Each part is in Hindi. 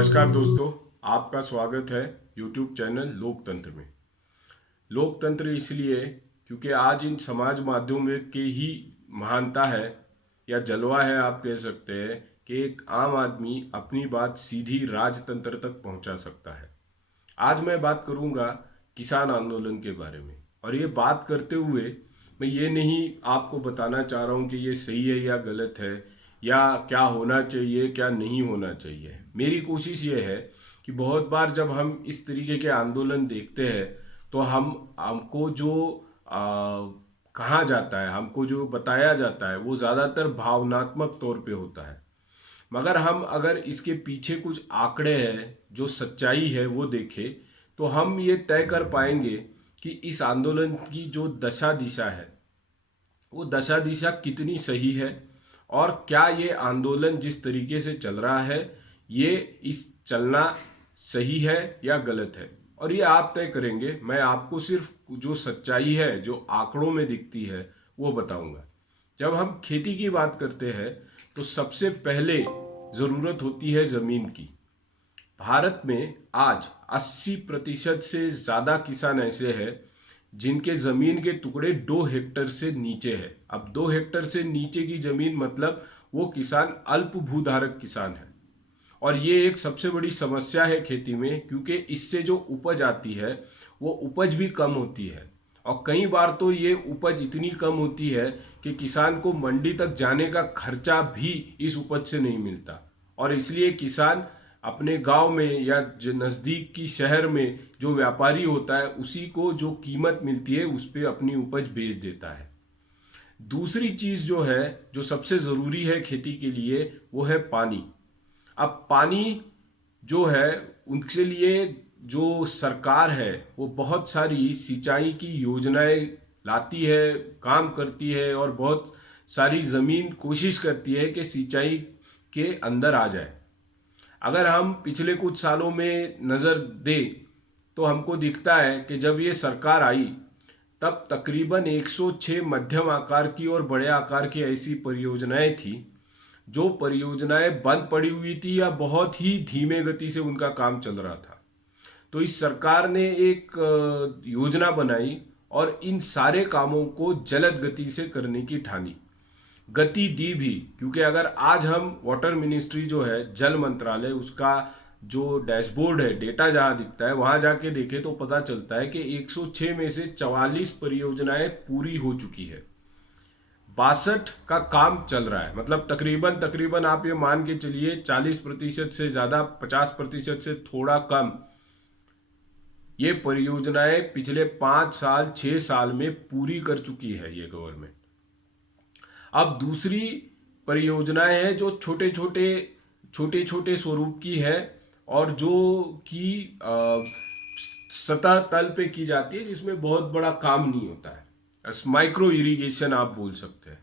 नमस्कार दोस्तों, आपका स्वागत है YouTube चैनल लोकतंत्र में। लोकतंत्र इसलिए क्योंकि आज इन समाज माध्यमों के ही महानता है या जलवा है, आप कह सकते हैं कि एक आम आदमी अपनी बात सीधी राजतंत्र तक पहुंचा सकता है। आज मैं बात करूंगा किसान आंदोलन के बारे में, और ये बात करते हुए मैं ये नहीं आपको बताना चाह रहा हूँ कि ये सही है या गलत है, या क्या होना चाहिए क्या नहीं होना चाहिए। मेरी कोशिश ये है कि बहुत बार जब हम इस तरीके के आंदोलन देखते हैं तो हमको जो कहा जाता है, हमको जो बताया जाता है वो ज़्यादातर भावनात्मक तौर पे होता है। मगर हम अगर इसके पीछे कुछ आंकड़े हैं, जो सच्चाई है वो देखें, तो हम ये तय कर पाएंगे कि इस आंदोलन की जो दशा दिशा है वो दशा दिशा कितनी सही है, और क्या ये आंदोलन जिस तरीके से चल रहा है ये इस चलना सही है या गलत है। और ये आप तय करेंगे। मैं आपको सिर्फ जो सच्चाई है, जो आंकड़ों में दिखती है, वो बताऊंगा। जब हम खेती की बात करते हैं तो सबसे पहले ज़रूरत होती है ज़मीन की। भारत में आज 80% से ज़्यादा किसान ऐसे हैं जिनके ज़मीन के टुकड़े 2 हेक्टेयर से नीचे है। अब 2 हेक्टेयर से नीचे की ज़मीन मतलब वो किसान अल्प भूधारक किसान है, और ये एक सबसे बड़ी समस्या है खेती में, क्योंकि इससे जो उपज आती है वो उपज भी कम होती है, और कई बार तो ये उपज इतनी कम होती है कि किसान को मंडी तक जाने का खर्चा भी इस उपज से नहीं मिलता। और इसलिए किसान अपने गांव में या जो नज़दीक की शहर में जो व्यापारी होता है उसी को जो कीमत मिलती है उस पर अपनी उपज बेच देता है। दूसरी चीज़ जो है, जो सबसे ज़रूरी है खेती के लिए, वो है पानी। अब पानी जो है उनके लिए जो सरकार है वो बहुत सारी सिंचाई की योजनाएं लाती है, काम करती है, और बहुत सारी ज़मीन कोशिश करती है कि सिंचाई के अंदर आ जाए। अगर हम पिछले कुछ सालों में नज़र दें तो हमको दिखता है कि जब ये सरकार आई तब तकरीबन 106 मध्यम आकार की और बड़े आकार की ऐसी परियोजनाएं थी, जो परियोजनाएं बंद पड़ी हुई थी या बहुत ही धीमे गति से उनका काम चल रहा था। तो इस सरकार ने एक योजना बनाई और इन सारे कामों को जल्द गति से करने की ठानी, गति दी भी। क्योंकि अगर आज हम वाटर मिनिस्ट्री जो है, जल मंत्रालय, उसका जो डैशबोर्ड है, डेटा जहां दिखता है, वहां जाके देखें तो पता चलता है कि 106 में से 44 परियोजनाएं पूरी हो चुकी है, 62 का काम चल रहा है। मतलब तकरीबन आप ये मान के चलिए 40% से ज्यादा, 50% से थोड़ा कम ये परियोजनाएं पिछले 5 साल 6 साल में पूरी कर चुकी है ये गवर्नमेंट। अब दूसरी परियोजनाएं हैं जो छोटे छोटे स्वरूप की है, और जो कि सतह तल पे की जाती है, जिसमें बहुत बड़ा काम नहीं होता है। माइक्रो इरिगेशन आप बोल सकते हैं।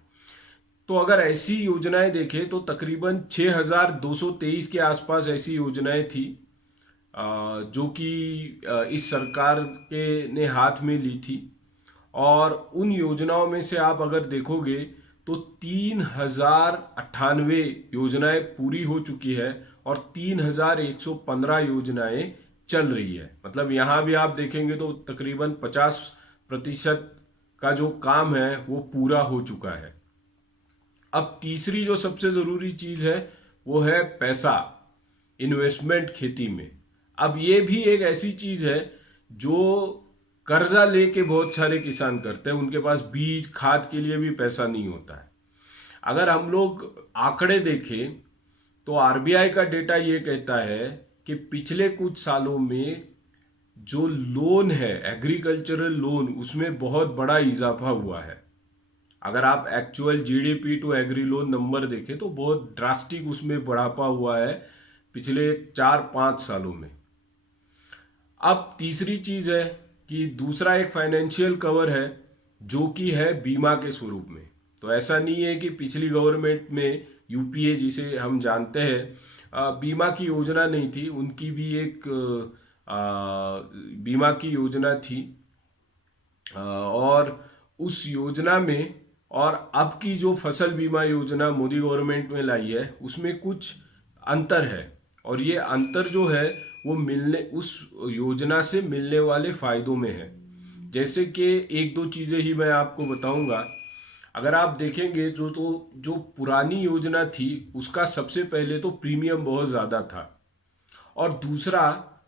तो अगर ऐसी योजनाएं देखें तो तकरीबन 6223 के आसपास ऐसी योजनाएं थी जो कि इस सरकार के ने हाथ में ली थी। और उन योजनाओं में से आप अगर देखोगे तो 3098 योजनाएं पूरी हो चुकी है और 3115 योजनाएं चल रही है। मतलब यहाँ भी आप देखेंगे तो तकरीबन 50% का जो काम है वो पूरा हो चुका है। अब तीसरी जो सबसे ज़रूरी चीज़ है वो है पैसा, इन्वेस्टमेंट खेती में। अब ये भी एक ऐसी चीज़ है जो कर्जा लेके बहुत सारे किसान करते हैं, उनके पास बीज खाद के लिए भी पैसा नहीं होता है। अगर हम लोग आंकड़े देखें तो आरबीआई का डेटा ये कहता है कि पिछले कुछ सालों में जो लोन है, एग्रीकल्चरल लोन, उसमें बहुत बड़ा इजाफा हुआ है। अगर आप actual GDP to agri loan number देखें तो बहुत ड्रास्टिक उसमें बढ़ापा हुआ है पिछले 4-5 सालों में। अब तीसरी चीज है कि दूसरा एक फाइनेंशियल कवर है जो कि है बीमा के स्वरूप में। तो ऐसा नहीं है कि पिछली गवर्नमेंट में यूपीए जिसे हम जानते हैं बीमा की योजना नहीं थी, उनकी भी एक बीमा की योजना थी। और उस योजना में और अब की जो फसल बीमा योजना मोदी गवर्नमेंट में लाई है उसमें कुछ अंतर है। और ये अंतर जो है वो उस योजना से मिलने वाले फायदों में है। जैसे कि एक दो चीज़ें ही मैं आपको बताऊंगा। अगर आप देखेंगे जो पुरानी योजना थी उसका सबसे पहले तो प्रीमियम बहुत ज़्यादा था, और दूसरा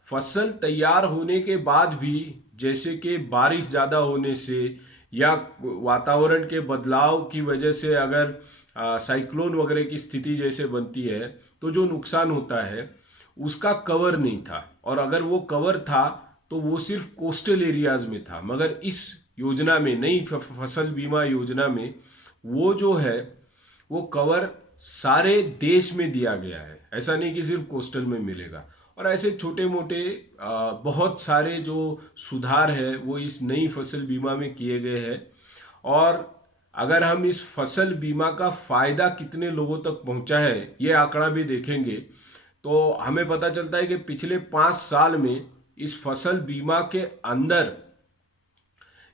फसल तैयार होने के बाद भी जैसे कि बारिश ज़्यादा होने से या वातावरण के बदलाव की वजह से अगर साइक्लोन वगैरह की स्थिति जैसे बनती है तो जो नुकसान होता है उसका कवर नहीं था, और अगर वो कवर था तो वो सिर्फ कोस्टल एरियाज में था। मगर इस योजना में, नई फसल बीमा योजना में, वो जो है वो कवर सारे देश में दिया गया है। ऐसा नहीं कि सिर्फ कोस्टल में मिलेगा। और ऐसे छोटे मोटे बहुत सारे जो सुधार है वो इस नई फसल बीमा में किए गए हैं। और अगर हम इस फसल बीमा का फायदा कितने लोगों तक पहुंचा है ये आंकड़ा भी देखेंगे तो हमें पता चलता है कि पिछले 5 साल में इस फसल बीमा के अंदर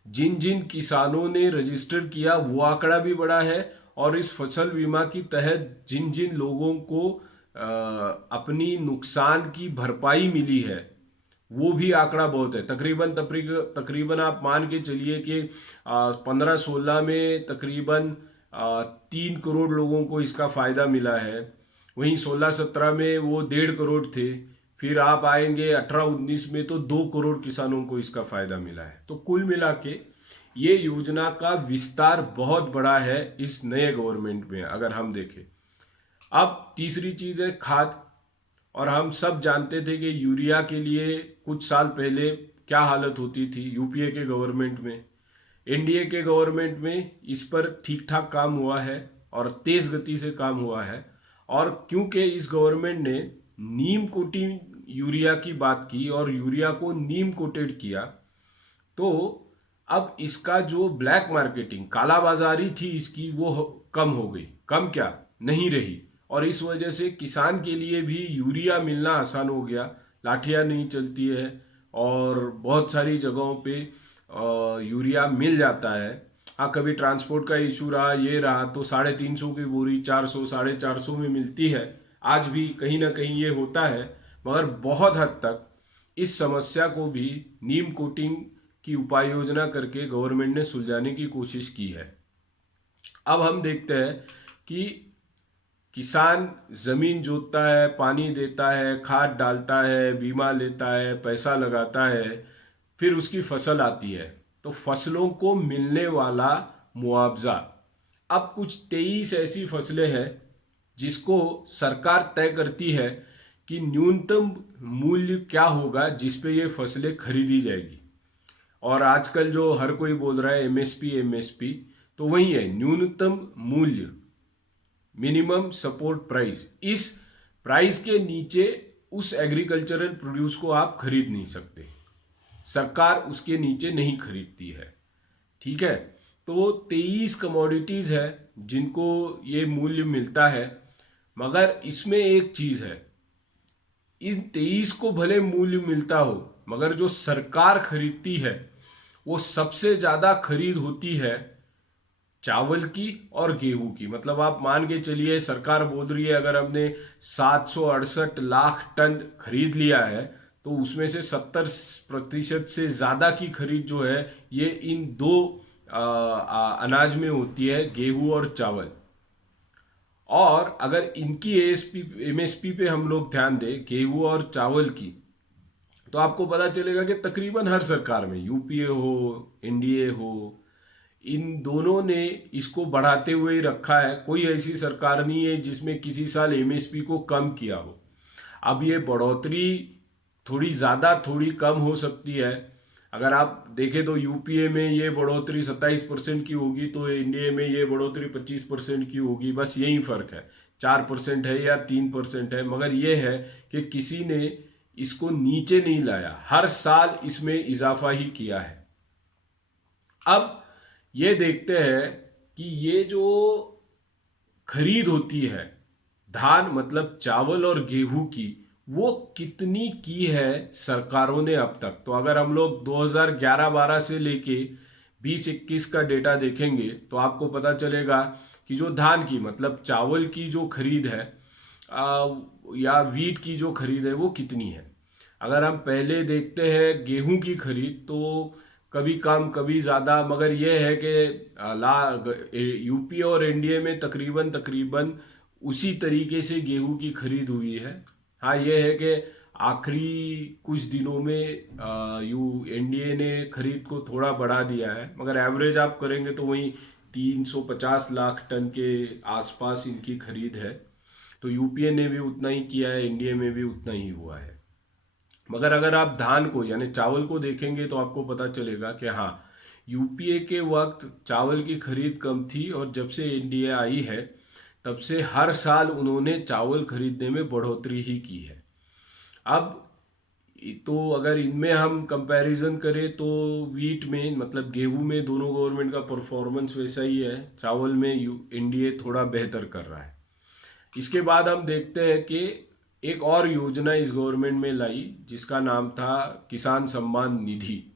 जिन जिन किसानों ने रजिस्टर किया वो आंकड़ा भी बड़ा है, और इस फसल बीमा की तहत जिन जिन लोगों को अपनी नुकसान की भरपाई मिली है वो भी आंकड़ा बहुत है। तकरीबन आप मान के चलिए कि 15-16 में तकरीबन 3 करोड़ लोगों को इसका फायदा मिला है। वहीं 16-17 में वो 1.5 करोड़ थे। फिर आप आएंगे 18-19 में तो 2 करोड़ किसानों को इसका फायदा मिला है। तो कुल मिला के ये योजना का विस्तार बहुत बड़ा है इस नए गवर्नमेंट में अगर हम देखें। अब तीसरी चीज है खाद। और हम सब जानते थे कि यूरिया के लिए कुछ साल पहले क्या हालत होती थी यूपीए के गवर्नमेंट में। एनडीए के गवर्नमेंट में इस पर ठीक ठाक काम हुआ है और तेज गति से काम हुआ है। और क्योंकि इस गवर्नमेंट ने नीम कोटिंग यूरिया की बात की और यूरिया को नीम कोटेड किया, तो अब इसका जो ब्लैक मार्केटिंग, कालाबाजारी थी इसकी, वो कम हो गई। कम क्या, नहीं रही। और इस वजह से किसान के लिए भी यूरिया मिलना आसान हो गया। लाठियाँ नहीं चलती है और बहुत सारी जगहों पे यूरिया मिल जाता है। हाँ, कभी ट्रांसपोर्ट का इशू रहा, ये रहा, तो 350 की बोरी 400 450 में मिलती है। आज भी कहीं ना कहीं ये होता है, मगर बहुत हद तक इस समस्या को भी नीम कोटिंग की उपाय योजना करके गवर्नमेंट ने सुलझाने की कोशिश की है। अब हम देखते हैं कि किसान जमीन जोतता है, पानी देता है, खाद डालता है, बीमा लेता है, पैसा लगाता है, फिर उसकी फसल आती है तो फसलों को मिलने वाला मुआवजा। अब कुछ 23 ऐसी फसलें हैं जिसको सरकार तय करती है कि न्यूनतम मूल्य क्या होगा जिस पे ये फसलें खरीदी जाएगी। और आजकल जो हर कोई बोल रहा है एमएसपी एमएसपी, तो वही है न्यूनतम मूल्य, मिनिमम सपोर्ट प्राइस। इस प्राइस के नीचे उस एग्रीकल्चरल प्रोड्यूस को आप खरीद नहीं सकते, सरकार उसके नीचे नहीं खरीदती है। ठीक है, तो 23 कमोडिटीज है जिनको ये मूल्य मिलता है। मगर इसमें एक चीज है, इन 23 को भले मूल्य मिलता हो मगर जो सरकार खरीदती है वो सबसे ज्यादा खरीद होती है चावल की और गेहूं की। मतलब आप मान के चलिए सरकार बोल रही है अगर हमने 768 लाख टन खरीद लिया है तो उसमें से 70% से ज्यादा की खरीद जो है ये इन दो अनाज में होती है, गेहूं और चावल। और अगर इनकी एमएसपी पे हम लोग ध्यान दें, गेहूं और चावल की, तो आपको पता चलेगा कि तकरीबन हर सरकार में, यूपीए हो, एनडीए हो, इन दोनों ने इसको बढ़ाते हुए ही रखा है। कोई ऐसी सरकार नहीं है जिसमें किसी साल एमएसपी को कम किया हो। अब ये बढ़ोतरी थोड़ी ज़्यादा थोड़ी कम हो सकती है। अगर आप देखें तो यूपीए में ये बढ़ोतरी 27% की होगी तो एनडीए में ये बढ़ोतरी 25% की होगी। बस यही फर्क है, 4% है या 3% है। मगर ये है कि किसी ने इसको नीचे नहीं लाया, हर साल इसमें इजाफा ही किया है। अब ये देखते हैं कि ये जो खरीद होती है धान मतलब चावल और गेहूं की, वो कितनी की है सरकारों ने अब तक। तो अगर हम लोग 2011-12 से लेके 20-21 का डेटा देखेंगे तो आपको पता चलेगा कि जो धान की मतलब चावल की जो खरीद है या वीट की जो खरीद है वो कितनी है। अगर हम पहले देखते हैं गेहूं की खरीद तो कभी कम कभी ज़्यादा, मगर ये है कि ला यूपी और एनडीए में तकरीबन तकरीबन उसी तरीके से गेहूं की खरीद हुई है। हाँ, ये है कि आखिरी कुछ दिनों में एनडीए ने खरीद को थोड़ा बढ़ा दिया है, मगर एवरेज आप करेंगे तो वही 350 लाख टन के आसपास इनकी खरीद है। तो यूपीए ने भी उतना ही किया है, एनडीए में भी उतना ही हुआ है। मगर अगर आप धान को यानी चावल को देखेंगे तो आपको पता चलेगा कि हाँ, यूपीए के वक्त चावल की खरीद कम थी, और जब से एनडीए आई है तब से हर साल उन्होंने चावल खरीदने में बढ़ोतरी ही की है। अब तो अगर इनमें हम कंपैरिजन करें तो वीट में मतलब गेहूं में दोनों गवर्नमेंट का परफॉर्मेंस वैसा ही है, चावल में एनडीए थोड़ा बेहतर कर रहा है। इसके बाद हम देखते हैं कि एक और योजना इस गवर्नमेंट में लाई जिसका नाम था किसान सम्मान निधि।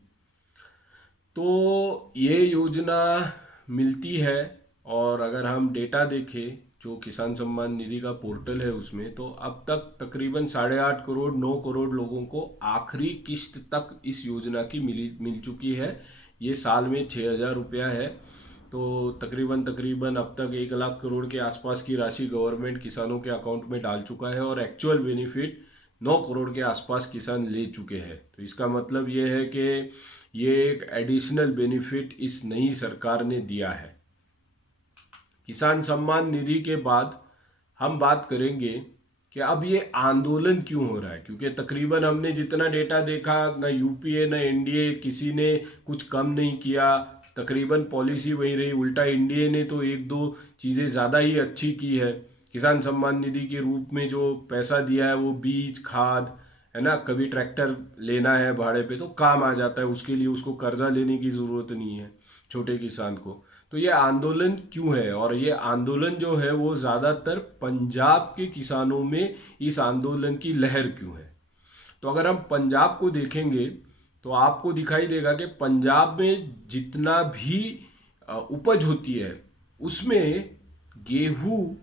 तो ये योजना मिलती है, और अगर हम डेटा देखें जो किसान सम्मान निधि का पोर्टल है उसमें, तो अब तक तकरीबन 8.5 करोड़ 9 करोड़ लोगों को आखिरी किस्त तक इस योजना की मिल चुकी है। ये साल में 6,000 रुपया है। तो तकरीबन तकरीबन अब तक 1 लाख करोड़ के आसपास की राशि गवर्नमेंट किसानों के अकाउंट में डाल चुका है, और एक्चुअल बेनिफिट 9 करोड़ के आसपास किसान ले चुके हैं। तो इसका मतलब ये है कि ये एक एडिशनल बेनिफिट इस नई सरकार ने दिया है। किसान सम्मान निधि के बाद हम बात करेंगे कि अब ये आंदोलन क्यों हो रहा है, क्योंकि तकरीबन हमने जितना डेटा देखा, ना यूपीए ना एनडीए किसी ने कुछ कम नहीं किया, तकरीबन पॉलिसी वही रही। उल्टा एनडीए ने तो एक दो चीज़ें ज़्यादा ही अच्छी की है। किसान सम्मान निधि के रूप में जो पैसा दिया है वो बीज खाद है ना, कभी ट्रैक्टर लेना है भाड़े पे तो काम आ जाता है, उसके लिए उसको कर्जा लेने की ज़रूरत नहीं है छोटे किसान को। तो ये आंदोलन क्यों है, और ये आंदोलन जो है वो ज़्यादातर पंजाब के किसानों में इस आंदोलन की लहर क्यों है। तो अगर हम पंजाब को देखेंगे तो आपको दिखाई देगा कि पंजाब में जितना भी उपज होती है उसमें गेहूं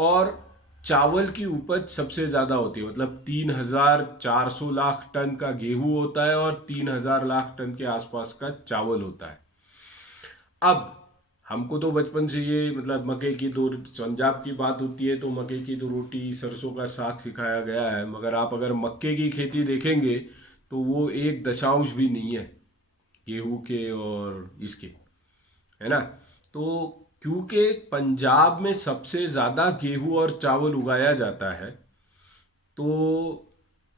और चावल की उपज सबसे ज़्यादा होती है। मतलब 3,400 लाख टन का गेहूं होता है और 3,000 लाख टन के आसपास का चावल होता है। अब हमको तो बचपन से ये मतलब मकई की दो, पंजाब की बात होती है तो मकई की दो रोटी सरसों का साग सिखाया गया है, मगर आप अगर मक्के की खेती देखेंगे तो वो एक दशांश भी नहीं है गेहूं के और इसके, है ना। तो क्योंकि पंजाब में सबसे ज़्यादा गेहूं और चावल उगाया जाता है, तो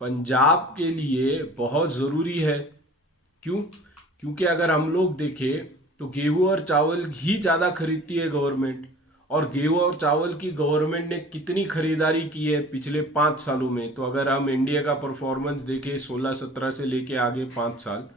पंजाब के लिए बहुत ज़रूरी है। क्यों? क्योंकि अगर हम लोग देखें तो गेहूं और चावल ही ज़्यादा खरीदती है गवर्नमेंट, और गेहूं और चावल की गवर्नमेंट ने कितनी खरीदारी की है पिछले 5 सालों में। तो अगर हम इंडिया का परफॉर्मेंस देखें 16-17 से लेके आगे 5 साल,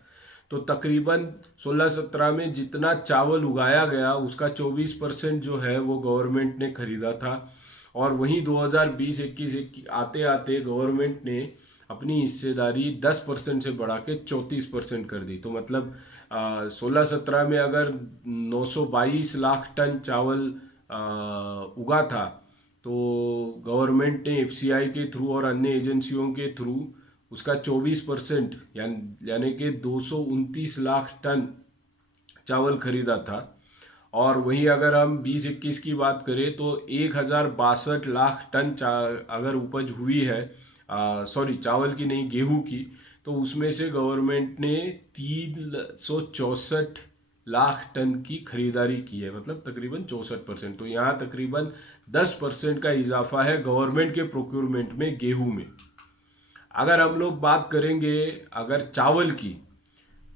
तो तकरीबन 16-17 में जितना चावल उगाया गया उसका 24% जो है वो गवर्नमेंट ने खरीदा था, और वहीं 2020-21 आते आते गवर्नमेंट ने अपनी हिस्सेदारी 10% से बढ़ा के 34% कर दी। तो मतलब 16-17 में अगर 922 लाख टन चावल उगा था, तो गवर्नमेंट ने एफसीआई के थ्रू और अन्य एजेंसियों के थ्रू उसका 24% यानी कि 229 लाख टन चावल खरीदा था। और वहीं अगर हम 20-21 की बात करें तो 1,062 लाख टन अगर उपज हुई है, सॉरी चावल की नहीं गेहूं की, तो उसमें से गवर्नमेंट ने 364 लाख टन की खरीदारी की है, मतलब तकरीबन 64%। तो यहाँ तकरीबन 10% का इजाफा है गवर्नमेंट के प्रोक्योरमेंट में गेहूं में। अगर हम लोग बात करेंगे अगर चावल की,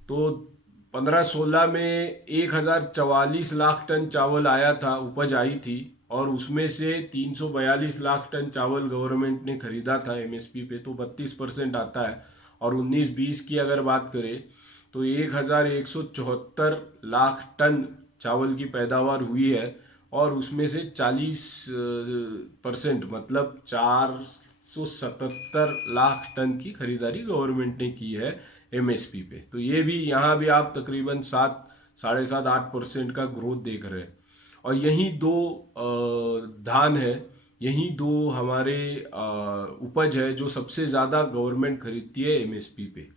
तो 15-16 में 1,044 लाख टन चावल आया था, उपज आई थी, और उसमें से 342 लाख टन चावल गवर्नमेंट ने खरीदा था एमएसपी पे, तो 32% आता है। और 19-20 की अगर बात करें तो 1,174 लाख टन चावल की पैदावार हुई है, और उसमें से 40% मतलब 477 लाख टन की खरीदारी गवर्नमेंट ने की है एमएसपी पे। तो ये भी यहाँ भी आप तकरीबन 7-7.5-8% का ग्रोथ देख रहे हैं। और यही दो धान है यही दो हमारे उपज है जो सबसे ज़्यादा गवर्नमेंट खरीदती है एमएसपी पे।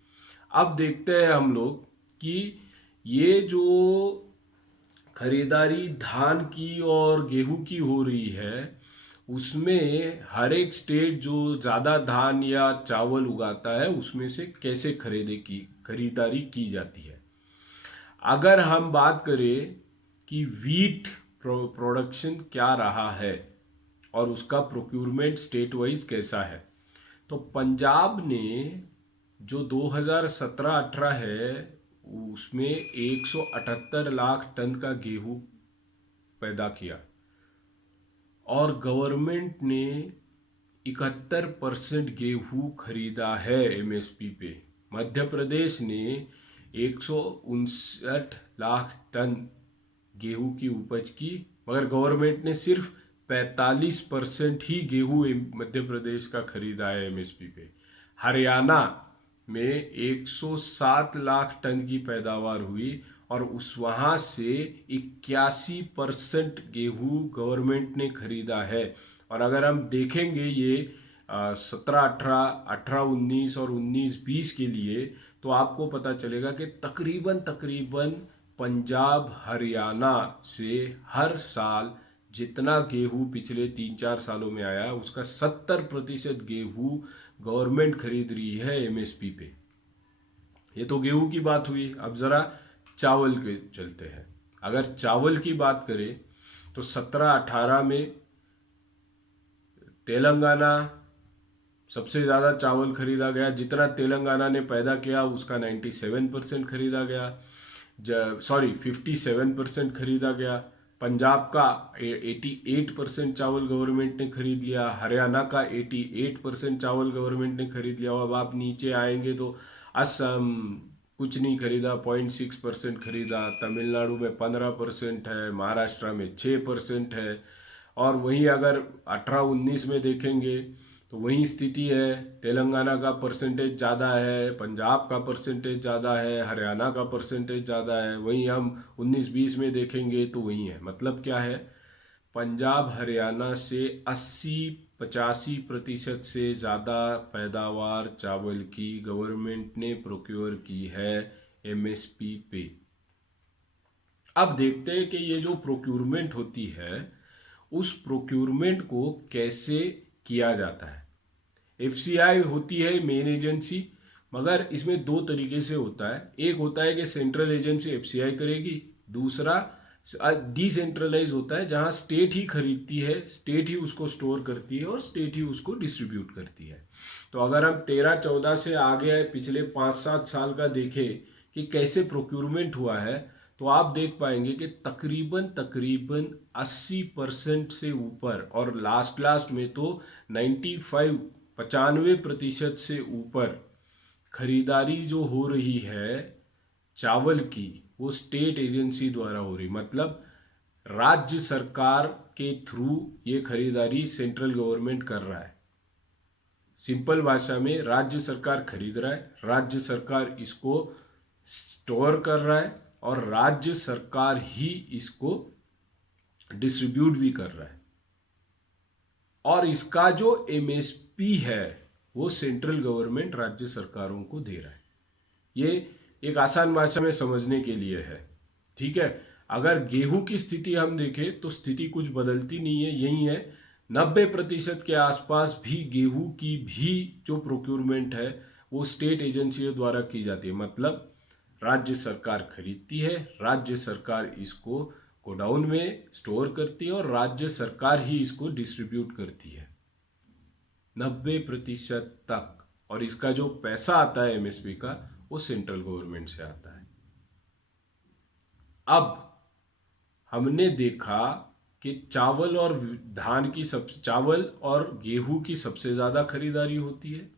अब देखते हैं हम लोग कि ये जो खरीदारी धान की और गेहूं की हो रही है, उसमें हर एक स्टेट जो ज़्यादा धान या चावल उगाता है उसमें से कैसे खरीदारी की जाती है। अगर हम बात करें कि वीट प्रोडक्शन क्या रहा है और उसका प्रोक्यूरमेंट स्टेट वाइज कैसा है, तो पंजाब ने जो 2017-18 है उसमें 178 लाख टन का गेहूं पैदा किया और गवर्नमेंट ने 71% गेहूं खरीदा है एमएसपी पे। मध्य प्रदेश ने 159 लाख टन गेहूं की उपज की, मगर गवर्नमेंट ने सिर्फ 45% ही गेहूं मध्य प्रदेश का खरीदा है एमएसपी पे। हरियाणा में 107 लाख टन की पैदावार हुई और उस वहाँ से 81% गेहूं गवर्नमेंट ने खरीदा है। और अगर हम देखेंगे ये 17-18, 18-19 और 19-20 के लिए, तो आपको पता चलेगा कि तकरीबन पंजाब हरियाणा से हर साल जितना गेहूं पिछले 3-4 सालों में आया उसका 70% गेहूं गवर्नमेंट खरीद रही है एमएसपी पे। ये तो गेहूं की बात हुई। अब जरा चावल के चलते हैं। अगर चावल की बात करें तो 17-18 में तेलंगाना सबसे ज़्यादा चावल खरीदा गया। जितना तेलंगाना ने पैदा किया उसका 97% खरीदा गया, 57% खरीदा गया। पंजाब का 88% चावल गवर्नमेंट ने खरीद लिया। हरियाणा का 88% चावल गवर्नमेंट ने खरीद लिया। अब आप नीचे आएंगे तो असम कुछ नहीं खरीदा, 0.6% खरीदा। तमिलनाडु में 15% है, महाराष्ट्र में 6% है। और वहीं अगर 18-19 में देखेंगे तो वही स्थिति है। तेलंगाना का परसेंटेज ज़्यादा है, पंजाब का परसेंटेज ज़्यादा है, हरियाणा का परसेंटेज ज़्यादा है। वहीं हम 19-20 में देखेंगे तो वही है। मतलब क्या है, पंजाब हरियाणा से 80-85% से ज़्यादा पैदावार चावल की गवर्नमेंट ने प्रोक्योर की है एमएसपी पे। अब देखते हैं कि ये जो प्रोक्यूरमेंट होती है उस प्रोक्यूरमेंट को कैसे किया जाता है। एफसीआई होती है मेन एजेंसी, मगर इसमें दो तरीके से होता है। एक होता है कि सेंट्रल एजेंसी एफसीआई करेगी, दूसरा डिसेंट्रलाइज होता है जहां स्टेट ही खरीदती है, स्टेट ही उसको स्टोर करती है और स्टेट ही उसको डिस्ट्रीब्यूट करती है। तो अगर हम 13-14 से आगे पिछले 5-7 साल का देखें कि कैसे प्रोक्यूरमेंट हुआ है, तो आप देख पाएंगे कि तकरीबन 80% से ऊपर और लास्ट में तो 95-95% से ऊपर खरीदारी जो हो रही है चावल की वो स्टेट एजेंसी द्वारा हो रही। मतलब राज्य सरकार के थ्रू ये खरीदारी सेंट्रल गवर्नमेंट कर रहा है। सिंपल भाषा में राज्य सरकार खरीद रहा है, राज्य सरकार इसको स्टोर कर रहा है और राज्य सरकार ही इसको डिस्ट्रीब्यूट भी कर रहा है। और इसका जो एमएसपी है वो सेंट्रल गवर्नमेंट राज्य सरकारों को दे रहा है। ये एक आसान भाषा में समझने के लिए है, ठीक है। अगर गेहूं की स्थिति हम देखें तो स्थिति कुछ बदलती नहीं है, यही है। 90% के आसपास भी गेहूं की भी जो प्रोक्यूरमेंट है वो स्टेट एजेंसियों द्वारा की जाती है। मतलब राज्य सरकार खरीदती है, राज्य सरकार इसको गोडाउन में स्टोर करती है और राज्य सरकार ही इसको डिस्ट्रीब्यूट करती है 90% तक। और इसका जो पैसा आता है एमएसपी का वो सेंट्रल गवर्नमेंट से आता है। अब हमने देखा कि चावल और गेहूं की सबसे ज्यादा खरीदारी होती है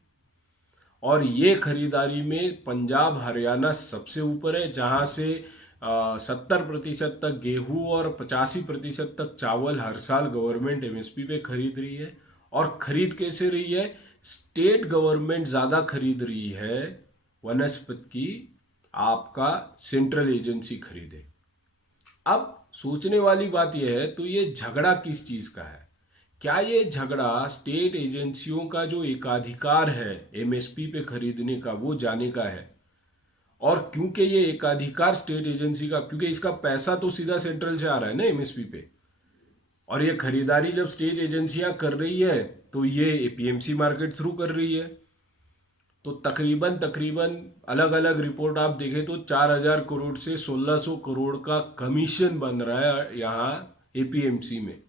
और ये खरीदारी में पंजाब हरियाणा सबसे ऊपर है, जहां से 70% तक गेहूं और 85% तक चावल हर साल गवर्नमेंट एमएसपी पे खरीद रही है। और खरीद कैसे रही है, स्टेट गवर्नमेंट ज़्यादा खरीद रही है वनस्पति की, आपका सेंट्रल एजेंसी खरीदे। अब सोचने वाली बात यह है, तो ये झगड़ा किस चीज़ का है क्या ये झगड़ा स्टेट एजेंसियों का जो एकाधिकार है एमएसपी पे खरीदने का, वो जाने का है। और क्योंकि ये एकाधिकार स्टेट एजेंसी का, क्योंकि इसका पैसा तो सीधा सेंट्रल से आ रहा है ना एमएसपी पे, और ये खरीदारी जब स्टेट एजेंसियां कर रही है तो ये एपीएमसी मार्केट थ्रू कर रही है। तो तकरीबन तकरीबन अलग अलग रिपोर्ट आप देखें तो 4,000 करोड़ से 1,600 करोड़ का कमीशन बन रहा है यहाँ एपीएमसी में।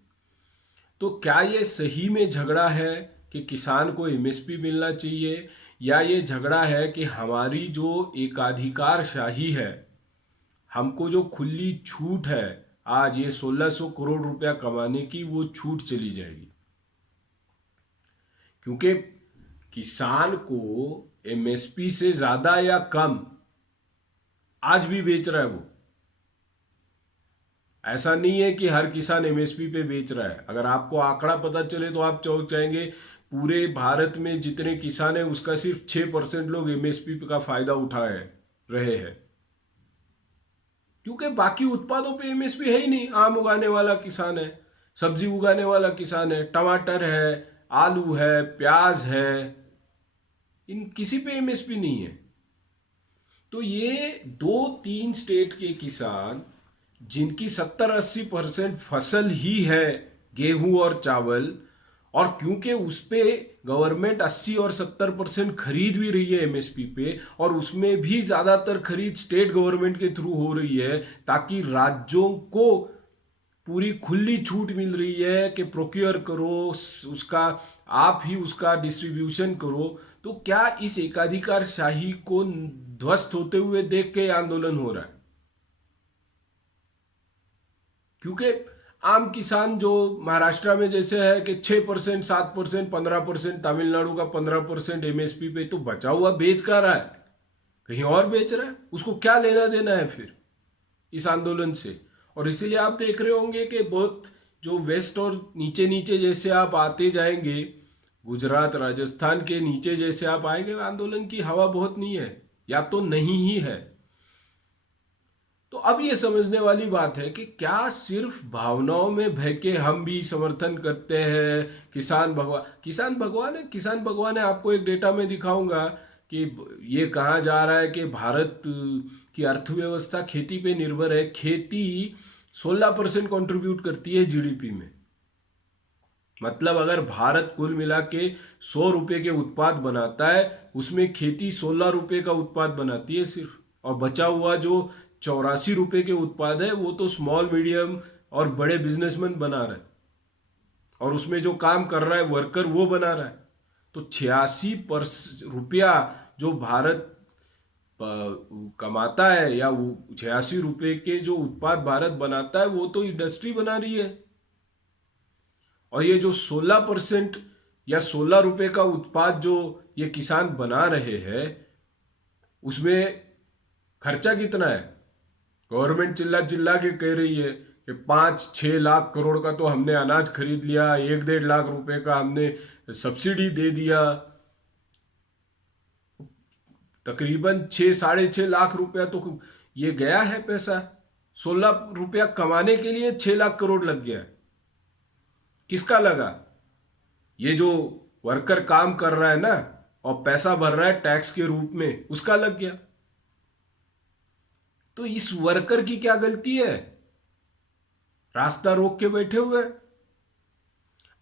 तो क्या ये सही में झगड़ा है कि किसान को एमएसपी मिलना चाहिए, या ये झगड़ा है कि हमारी जो एकाधिकार शाही है, हमको जो खुली छूट है आज ये 1,600 करोड़ रुपया कमाने की, वो छूट चली जाएगी? क्योंकि किसान को एमएसपी से ज्यादा या कम आज भी बेच रहा है वो। ऐसा नहीं है कि हर किसान एमएसपी पे बेच रहा है। अगर आपको आंकड़ा पता चले तो आप चौंक जाएंगे। पूरे भारत में जितने किसान हैं उसका सिर्फ 6% लोग एमएसपी का फायदा उठा रहे हैं, क्योंकि बाकी उत्पादों पे एमएसपी है ही नहीं। आम उगाने वाला किसान है, सब्जी उगाने वाला किसान है, टमाटर है, आलू है, प्याज है, इन किसी पे एमएसपी नहीं है। तो ये 2-3 स्टेट के किसान जिनकी 70-80% फसल ही है गेहूं और चावल, और क्योंकि उस पे गवर्नमेंट 80 और 70% खरीद भी रही है एमएसपी पे, और उसमें भी ज्यादातर खरीद स्टेट गवर्नमेंट के थ्रू हो रही है, ताकि राज्यों को पूरी खुली छूट मिल रही है कि प्रोक्योर करो, उसका आप ही उसका डिस्ट्रीब्यूशन करो। तो क्या इस एकाधिकार शाही को ध्वस्त होते हुए देख के आंदोलन हो रहा है? क्योंकि आम किसान जो महाराष्ट्र में जैसे है कि 6%, 7%, 15%, तमिलनाडु का 15% एमएसपी पे, तो बचा हुआ बेच कर रहा है, कहीं और बेच रहा है, उसको क्या लेना देना है फिर इस आंदोलन से? और इसीलिए आप देख रहे होंगे कि बहुत जो वेस्ट और नीचे नीचे जैसे आप आते जाएंगे, गुजरात राजस्थान के नीचे जैसे आप आएंगे, आंदोलन की हवा बहुत नहीं है, या तो नहीं ही है। तो अब ये समझने वाली बात है कि क्या सिर्फ भावनाओं में बह के हम भी समर्थन करते हैं किसान भगवान? किसान भगवान है। आपको एक डेटा में दिखाऊंगा कि ये कहा जा रहा है कि भारत की अर्थव्यवस्था खेती पे निर्भर है। खेती 16% कंट्रीब्यूट करती है जीडीपी में। मतलब अगर भारत कुल मिला के 100 रुपए के उत्पाद बनाता है, उसमें खेती 16 रुपए का उत्पाद बनाती है सिर्फ, और बचा हुआ जो 84 रुपए के उत्पाद है वो तो स्मॉल मीडियम और बड़े बिजनेसमैन बना रहे हैं, और उसमें जो काम कर रहा है वर्कर वो बना रहा है। तो 86 रुपया जो भारत कमाता है, या वो 86 रुपए के जो उत्पाद भारत बनाता है, वो तो इंडस्ट्री बना रही है। और ये जो 16% या 16 रुपए का उत्पाद जो ये किसान बना रहे हैं, उसमें खर्चा कितना है? गवर्नमेंट चिल्ला चिल्ला के कह रही है कि 5-6 लाख करोड़ का तो हमने अनाज खरीद लिया, 1-1.5 लाख रुपए का हमने सब्सिडी दे दिया। तकरीबन 6-6.5 लाख रुपया तो ये गया है पैसा। 16 रुपया कमाने के लिए 6 लाख करोड़ लग गया। किसका लगा? ये जो वर्कर काम कर रहा है ना, और पैसा भर रहा है टैक्स के रूप में, उसका लग गया। तो इस वर्कर की क्या गलती है? रास्ता रोक के बैठे हुए।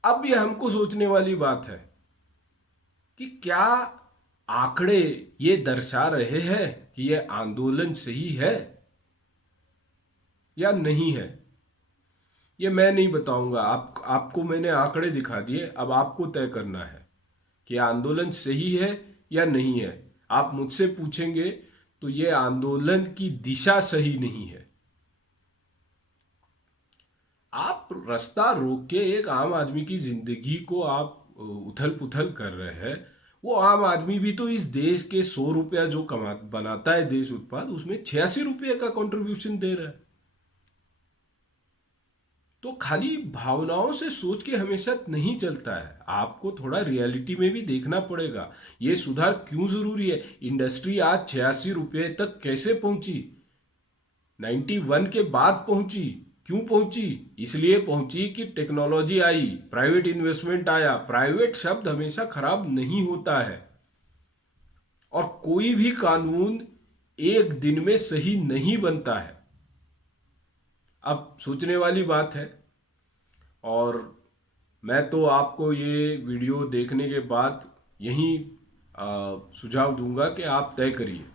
अब ये हमको सोचने वाली बात है कि क्या आंकड़े ये दर्शा रहे हैं कि ये आंदोलन सही है या नहीं है? ये मैं नहीं बताऊंगा, आपको मैंने आंकड़े दिखा दिए। अब आपको तय करना है कि आंदोलन सही है या नहीं है। आप मुझसे पूछेंगे तो ये आंदोलन की दिशा सही नहीं है। आप रास्ता रोक के एक आम आदमी की जिंदगी को आप उथल पुथल कर रहे हैं। वो आम आदमी भी तो इस देश के 100 रुपया जो बनाता है देश उत्पाद, उसमें 86 रुपये का कंट्रीब्यूशन दे रहा है। तो खाली भावनाओं से सोच के हमेशा नहीं चलता है, आपको थोड़ा रियलिटी में भी देखना पड़ेगा। ये सुधार क्यों जरूरी है? इंडस्ट्री आज 86 रुपये तक कैसे पहुंची? 91 के बाद पहुंची। क्यों पहुंची? इसलिए पहुंची कि टेक्नोलॉजी आई, प्राइवेट इन्वेस्टमेंट आया। प्राइवेट शब्द हमेशा खराब नहीं होता है, और कोई भी कानून एक दिन में सही नहीं बनता है। अब सोचने वाली बात है, और मैं तो आपको ये वीडियो देखने के बाद यही सुझाव दूंगा कि आप तय करिए,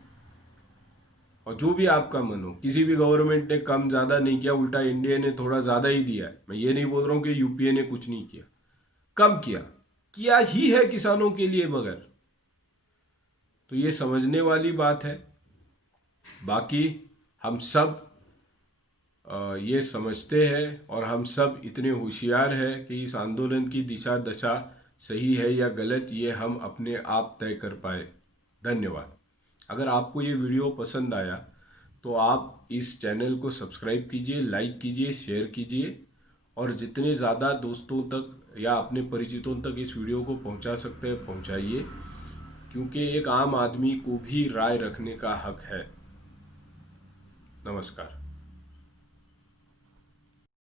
और जो भी आपका मन हो। किसी भी गवर्नमेंट ने कम ज़्यादा नहीं किया, उल्टा इंडिया ने थोड़ा ज़्यादा ही दिया है। मैं ये नहीं बोल रहा हूँ कि यूपीए ने कुछ नहीं किया, कम किया ही है किसानों के लिए, मगर तो ये समझने वाली बात है। बाकी हम सब ये समझते हैं, और हम सब इतने होशियार हैं कि इस आंदोलन की दिशा दशा सही है या गलत, ये हम अपने आप तय कर पाए। धन्यवाद। अगर आपको ये वीडियो पसंद आया तो आप इस चैनल को सब्सक्राइब कीजिए, लाइक कीजिए, शेयर कीजिए, और जितने ज़्यादा दोस्तों तक या अपने परिचितों तक इस वीडियो को पहुंचा सकते हैं पहुंचाइए, क्योंकि एक आम आदमी को भी राय रखने का हक है। नमस्कार।